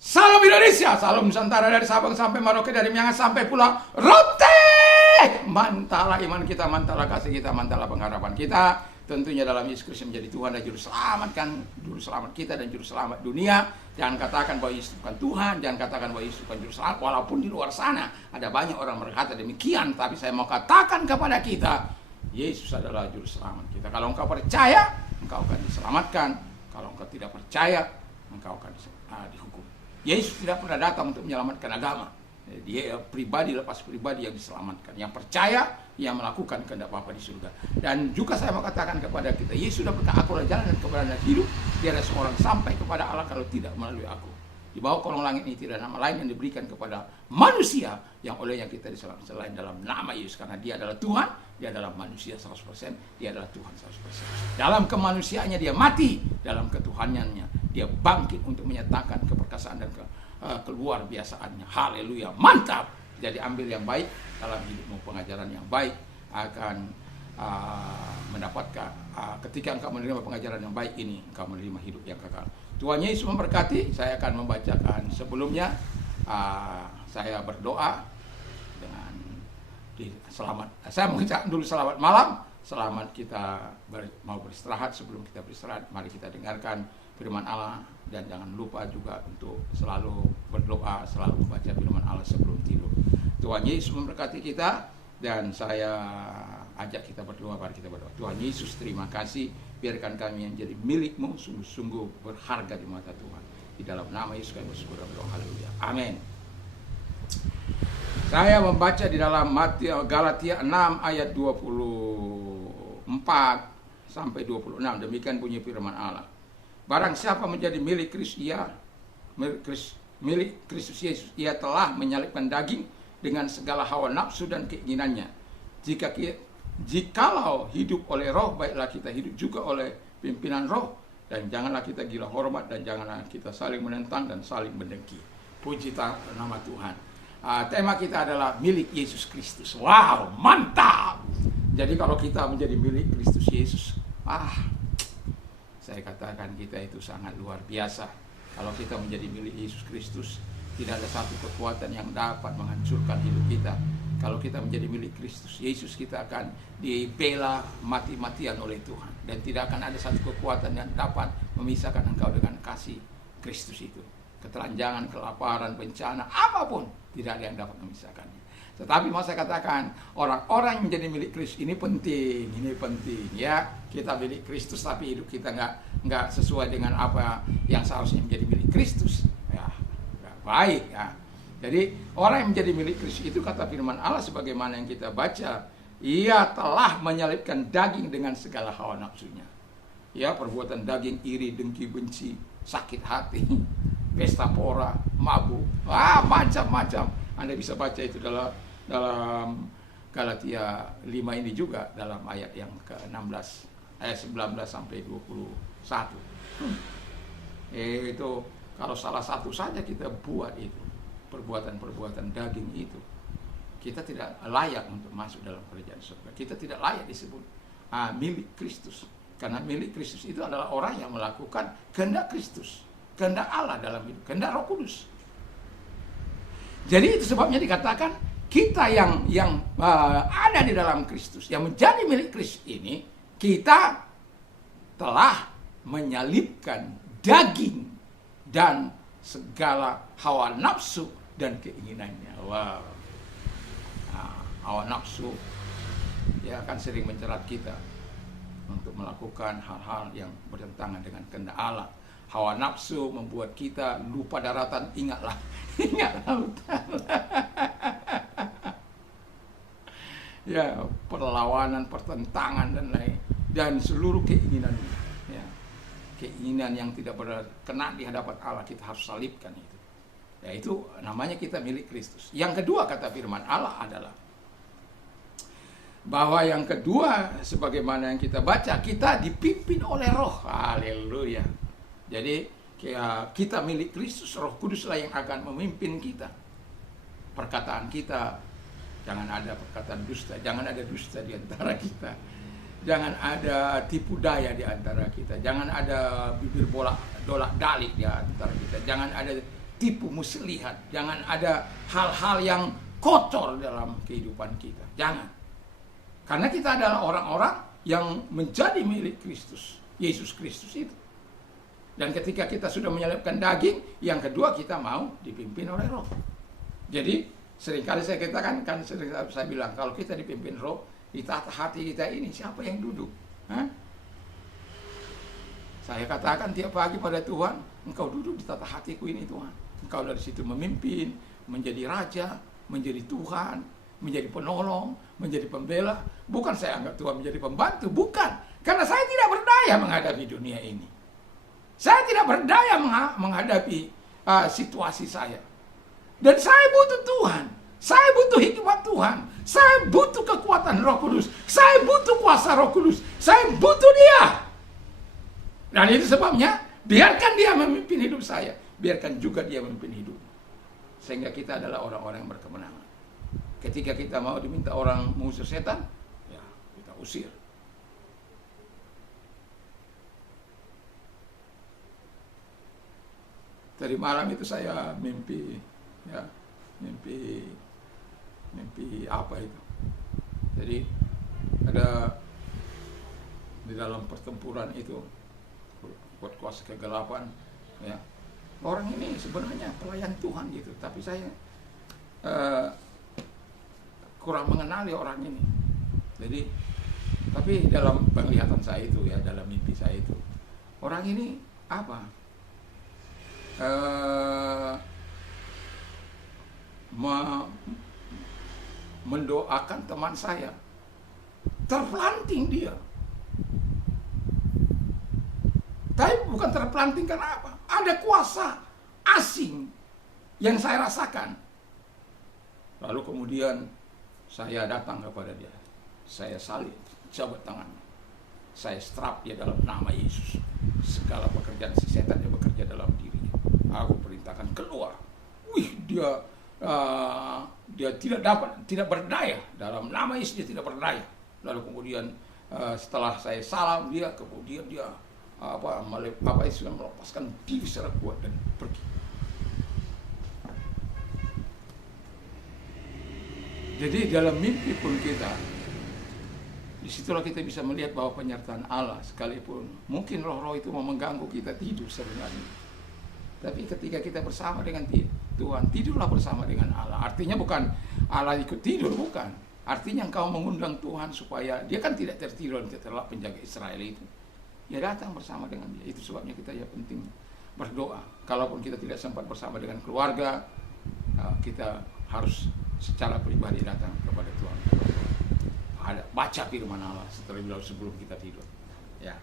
Salam Indonesia, salam Nusantara dari Sabang sampai Merauke, dari Miangas sampai Pulau Rote. Mantalah iman kita, mantalah kasih kita, mantalah pengharapan kita. Tentunya dalam Yesus Kristus menjadi Tuhan dan Juru Selamat, kan? Juru Selamat kita dan Juru Selamat dunia. Jangan katakan bahwa Yesus bukan Tuhan, jangan katakan bahwa Yesus bukan Juru Selamat. Walaupun di luar sana ada banyak orang berkata demikian, tapi saya mau katakan kepada kita, Yesus adalah Juru Selamat kita. Kalau engkau percaya, engkau akan diselamatkan. Kalau engkau tidak percaya, engkau akan dihukum. Yesus tidak pernah datang untuk menyelamatkan agama. Dia pribadi lepas pribadi yang diselamatkan. Yang percaya, yang melakukan kehendak Bapa di surga. Dan juga saya mau katakan kepada kita, Yesus sudah berkata, aku adalah jalan dan kebenaran dan hidup. Tiada seorang sampai kepada Allah kalau tidak melalui aku. Di bawah kolong langit ini tidak nama lain yang diberikan kepada manusia yang olehnya kita diselamatkan selain dalam nama Yesus. Karena dia adalah Tuhan, dia adalah manusia 100%, dia adalah Tuhan 100%. Dalam kemanusiaannya dia mati, dalam ketuhanannya dia bangkit untuk menyatakan keperkasaan dan keluar biasaannya. Haleluya, mantap. Jadi ambil yang baik dalam hidupmu, pengajaran yang baik akan mendapatkan. Ketika engkau menerima pengajaran yang baik ini, engkau menerima hidup yang kekal. Tuhan Yesus memberkati. Saya akan membacakan sebelumnya. Saya berdoa dengan selamat. Saya mengucapkan dulu selamat malam. Selamat kita mau beristirahat. Sebelum kita beristirahat, mari kita dengarkan firman Allah. Dan jangan lupa juga untuk selalu berdoa, selalu membaca firman Allah sebelum tidur. Tuhan Yesus memberkati kita. Dan saya ajak kita berdoa, mari kita berdoa. Tuhan Yesus, terima kasih. Biarkan kami yang jadi milik-Mu sungguh-sungguh berharga di mata Tuhan. Di dalam nama Yesus kami bersyukur dan berdoa. Haleluya. Amin. Saya membaca di dalam Galatia 6 ayat 24 sampai 26. Demikian bunyi firman Allah. Barang siapa menjadi milik Kristus Yesus, ia telah menyalibkan daging dengan segala hawa nafsu dan keinginannya. Jikalau hidup oleh roh, baiklah kita hidup juga oleh pimpinan roh. Dan janganlah kita gila hormat, dan janganlah kita saling menentang dan saling mendengki. Puji nama Tuhan. Tema kita adalah milik Yesus Kristus. Wow, mantap. Jadi kalau kita menjadi milik Kristus Yesus, saya katakan kita itu sangat luar biasa. Kalau kita menjadi milik Yesus Kristus, tidak ada satu kekuatan yang dapat menghancurkan hidup kita. Kalau kita menjadi milik Kristus Yesus, kita akan dibela mati-matian oleh Tuhan. Dan tidak akan ada satu kekuatan yang dapat memisahkan engkau dengan kasih Kristus itu. Ketelanjangan, kelaparan, bencana, apapun, tidak ada yang dapat memisahkannya. Tetapi mau saya katakan, orang-orang yang menjadi milik Kristus ini penting ya. Kita milik Kristus tapi hidup kita nggak sesuai dengan apa yang seharusnya menjadi milik Kristus. Ya, nggak baik ya. Jadi orang yang menjadi milik Kristus itu, kata firman Allah sebagaimana yang kita baca, ia telah menyalibkan daging dengan segala hawa nafsunya. Ya, perbuatan daging, iri, dengki, benci, sakit hati, pesta pora, mabuk, macam-macam. Anda bisa baca itu dalam Galatia 5 ini juga, dalam ayat yang ke-16, ayat 19 sampai 21. Itu kalau salah satu saja kita buat itu, perbuatan-perbuatan daging itu, kita tidak layak untuk masuk dalam kerajaan surga. Kita tidak layak disebut milik Kristus. Karena milik Kristus itu adalah orang yang melakukan kehendak Kristus, kehendak Allah dalam hidup, kehendak Roh Kudus. Jadi itu sebabnya dikatakan kita yang ada di dalam Kristus, yang menjadi milik Kristus ini, kita telah menyalibkan daging dan segala hawa nafsu dan keinginannya. Wow. Hawa nafsu ya akan sering menjerat kita untuk melakukan hal-hal yang bertentangan dengan kehendak Allah. Hawa nafsu membuat kita lupa daratan, ingat lautan. Ya, perlawanan, pertentangan dan lain, dan seluruh keinginan, ya, keinginan yang tidak berkenan di hadapan Allah, kita harus salibkan itu. Ya, itu namanya kita milik Kristus. Yang kedua, kata firman Allah adalah bahwa yang kedua, sebagaimana yang kita baca, kita dipimpin oleh Roh. Haleluya. Jadi kita milik Kristus, Roh Kuduslah yang akan memimpin kita. Perkataan kita, jangan ada perkataan dusta, jangan ada dusta di antara kita. Jangan ada tipu daya di antara kita. Jangan ada bibir dolak-dalik di antara kita. Jangan ada tipu muslihat, jangan ada hal-hal yang kotor dalam kehidupan kita. Jangan. Karena kita adalah orang-orang yang menjadi milik Kristus, Yesus Kristus itu. Dan ketika kita sudah menyelipkan daging, yang kedua kita mau dipimpin oleh Roh. Jadi seringkali saya katakan, kan sering saya bilang, kalau kita dipimpin Roh, di tata hati kita ini siapa yang duduk? Hah? Saya katakan tiap pagi pada Tuhan, Engkau duduk di tata hatiku ini Tuhan. Engkau dari situ memimpin, menjadi raja, menjadi Tuhan, menjadi penolong, menjadi pembela. Bukan saya anggap Tuhan menjadi pembantu, bukan. Karena saya tidak berdaya menghadapi dunia ini. Saya tidak berdaya menghadapi situasi saya. Dan saya butuh Tuhan. Saya butuh hikmat Tuhan. Saya butuh kekuatan Roh Kudus. Saya butuh kuasa Roh Kudus. Saya butuh Dia. Dan itu sebabnya, biarkan Dia memimpin hidup saya. Biarkan juga Dia memimpin hidup. Sehingga kita adalah orang-orang yang berkemenangan. Ketika kita mau diminta orang mengusir setan, ya kita usir. Tadi malam itu saya mimpi, ya, mimpi apa itu? Jadi ada di dalam pertempuran itu buat kuasa kegelapan, ya. Orang ini sebenarnya pelayan Tuhan gitu, tapi saya kurang mengenali orang ini. Jadi, tapi dalam penglihatan saya itu, ya, dalam mimpi saya itu, orang ini apa? Mendoakan teman saya, terpelanting dia. Tapi bukan terpelanting karena apa? Ada kuasa asing yang saya rasakan. Lalu kemudian saya datang kepada dia. Saya salib, cabut tangannya. Saya strap dia dalam nama Yesus. Segala pekerjaan si setan yang bekerja dalam dirinya, aku perintahkan keluar. Wih, dia tidak berdaya. Dalam nama Yesus dia tidak berdaya. Lalu kemudian setelah saya salam dia, kemudian dia melepaskan diri secara kuat dan pergi. Jadi dalam mimpi pun kita, disitulah kita bisa melihat bahwa penyertaan Allah, sekalipun mungkin roh-roh itu mau mengganggu kita tidur sebenarnya. Tapi ketika kita bersama dengan Tuhan, tidurlah bersama dengan Allah. Artinya bukan Allah ikut tidur, bukan. Artinya engkau mengundang Tuhan supaya dia kan tidak tertidur setelah penjaga Israel itu. Dia datang bersama dengan dia. Itu sebabnya kita ya penting berdoa. Kalaupun kita tidak sempat bersama dengan keluarga, kita harus secara pribadi datang kepada Tuhan. Baca firman Allah sebelum kita tidur. Ya.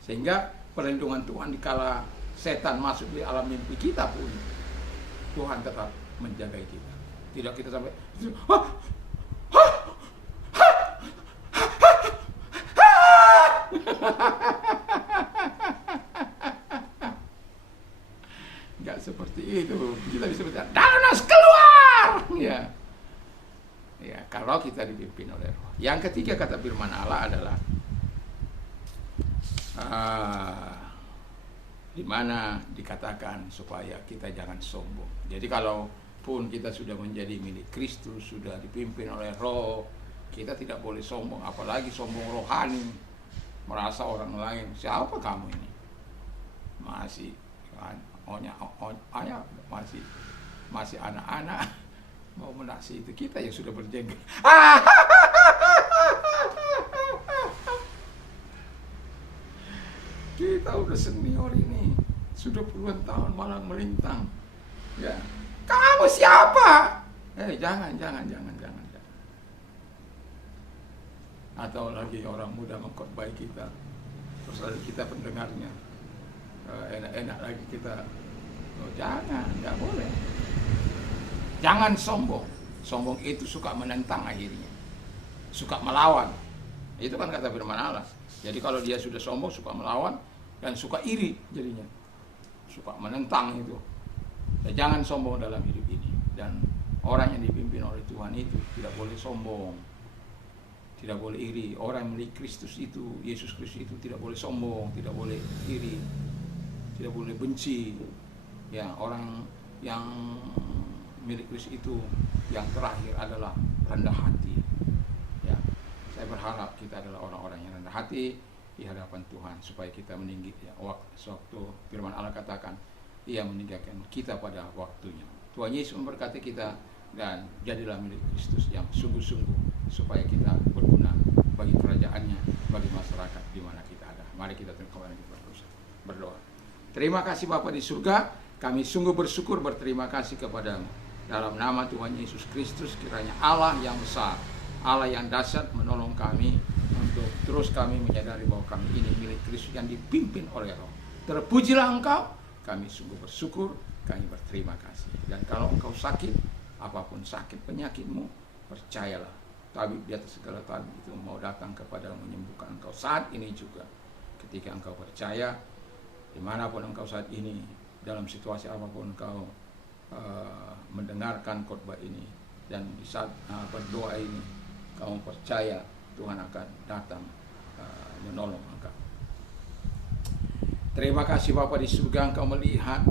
Sehingga perlindungan Tuhan dikala setan masuk di alam mimpi kita pun, Tuhan tetap menjaga kita. Tidak kita sampai nggak seperti itu. Kita bisa bicara, Danas keluar! Ya. Ya, kalau kita dipimpin oleh Roh. Yang ketiga kata firman Allah adalah di mana dikatakan supaya kita jangan sombong. Jadi kalau pun kita sudah menjadi milik Kristus, sudah dipimpin oleh Roh, kita tidak boleh sombong, apalagi sombong rohani. Merasa orang lain, siapa kamu ini? Masih masih anak-anak mau menaksi itu, kita yang sudah berjengkel. Kita udah senior ini, sudah puluhan tahun malah melintang. Ya, kamu siapa? Jangan. Atau lagi orang muda mengkhotbah kita, terus lagi kita pendengarnya enak-enak lagi kita. Jangan, nggak boleh. Jangan sombong. Sombong itu suka menentang akhirnya, suka melawan. Itu kan kata firman Allah. Jadi kalau dia sudah sombong, suka melawan dan suka iri jadinya, suka menentang itu. Dan jangan sombong dalam hidup ini. Dan orang yang dipimpin oleh Tuhan itu tidak boleh sombong, tidak boleh iri. Orang milik Kristus itu, Yesus Kristus itu tidak boleh sombong, tidak boleh iri, tidak boleh benci. Ya, orang yang milik Kristus itu yang terakhir adalah rendah hati. Ya, saya berharap kita adalah orang-orang yang rendah hati di hadapan Tuhan supaya kita meninggi. Ya, waktu firman Allah katakan, Ia meninggalkan kita pada waktunya. Tuhan Yesus memberkati kita dan jadilah milik Kristus yang sungguh-sungguh supaya kita berguna bagi kerajaannya, bagi masyarakat di mana kita ada. Mari kita tundukkan kita berdoa. Terima kasih Bapa di surga, kami sungguh bersyukur berterima kasih kepadamu. Dalam nama Tuhan Yesus Kristus, kiranya Allah yang besar, Allah yang dahsyat menolong kami untuk terus kami menyadari bahwa kami ini milik Kristus yang dipimpin oleh Roh. Terpujilah Engkau, kami sungguh bersyukur, kami berterima kasih. Dan kalau engkau sakit, apapun sakit penyakitmu, percayalah, tabib di atas segala tabib itu mau datang kepada menyembuhkan engkau saat ini juga. Ketika engkau percaya, dimanapun engkau saat ini, dalam situasi apapun engkau mendengarkan khotbah ini, dan di saat berdoa ini, kamu percaya Tuhan akan datang menolong engkau. Terima kasih Bapa di surga, engkau melihat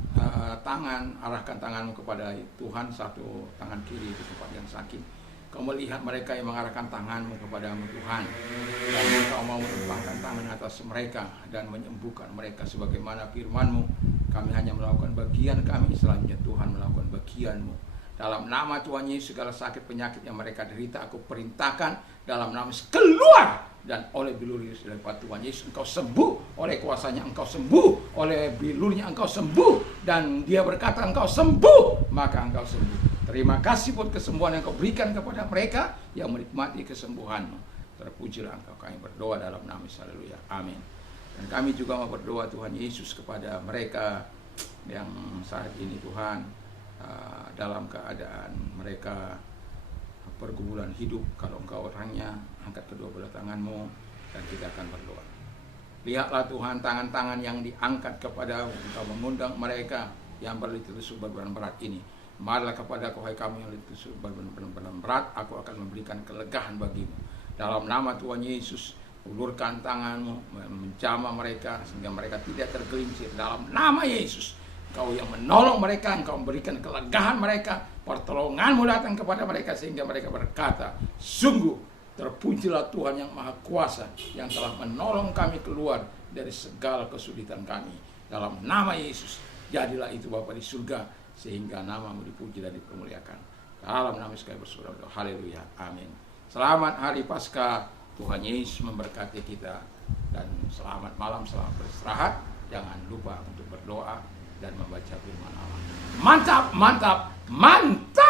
arahkan tanganmu kepada Tuhan, satu tangan kiri di tempat yang sakit. Kau melihat mereka yang mengarahkan tanganmu kepadamu Tuhan, dan engkau mau melimpahkan tangan atas mereka dan menyembuhkan mereka sebagaimana firman-Mu. Kami hanya melakukan bagian kami, selanjutnya Tuhan melakukan bagian-Mu. Dalam nama Tuhan Yesus, segala sakit penyakit yang mereka derita, aku perintahkan dalam nama Yesus, keluar. Dan oleh bilur daripada Tuhan Yesus, engkau sembuh. Oleh kuasanya engkau sembuh. Oleh bilurnya engkau sembuh. Dan dia berkata engkau sembuh, maka engkau sembuh. Terima kasih buat kesembuhan yang kau berikan kepada mereka yang menikmati kesembuhan-Mu. Terpujilah engkau, kami berdoa dalam nama Yesus. Haleluya. Amin. Dan kami juga mau berdoa Tuhan Yesus kepada mereka yang saat ini Tuhan dalam keadaan mereka pergumulan hidup. Kalau engkau orangnya, angkat kedua belah tanganmu dan kita akan berdoa. Lihatlah Tuhan tangan-tangan yang diangkat kepada engkau, mengundang mereka yang berlitus beban berat ini. Marilah kepada kau, hai kami yang berlitus beban berat, aku akan memberikan kelegaan bagimu. Dalam nama Tuhan Yesus, ulurkan tanganmu, menjamah mereka sehingga mereka tidak tergelincir. Dalam nama Yesus, Engkau yang menolong mereka, Engkau memberikan kelegaan mereka, pertolongan-Mu datang kepada mereka sehingga mereka berkata, sungguh terpujilah Tuhan yang Maha Kuasa yang telah menolong kami keluar dari segala kesulitan kami. Dalam nama Yesus, jadilah itu Bapa di surga sehingga nama-Mu dipuji dan dipermuliakan. Dalam nama Yesus kami bersyukur. Haleluya. Amin. Selamat Hari Paskah. Tuhan Yesus memberkati kita dan selamat malam, selamat beristirahat. Jangan lupa untuk berdoa dan membaca firman Allah. Mantap, mantap, mantap.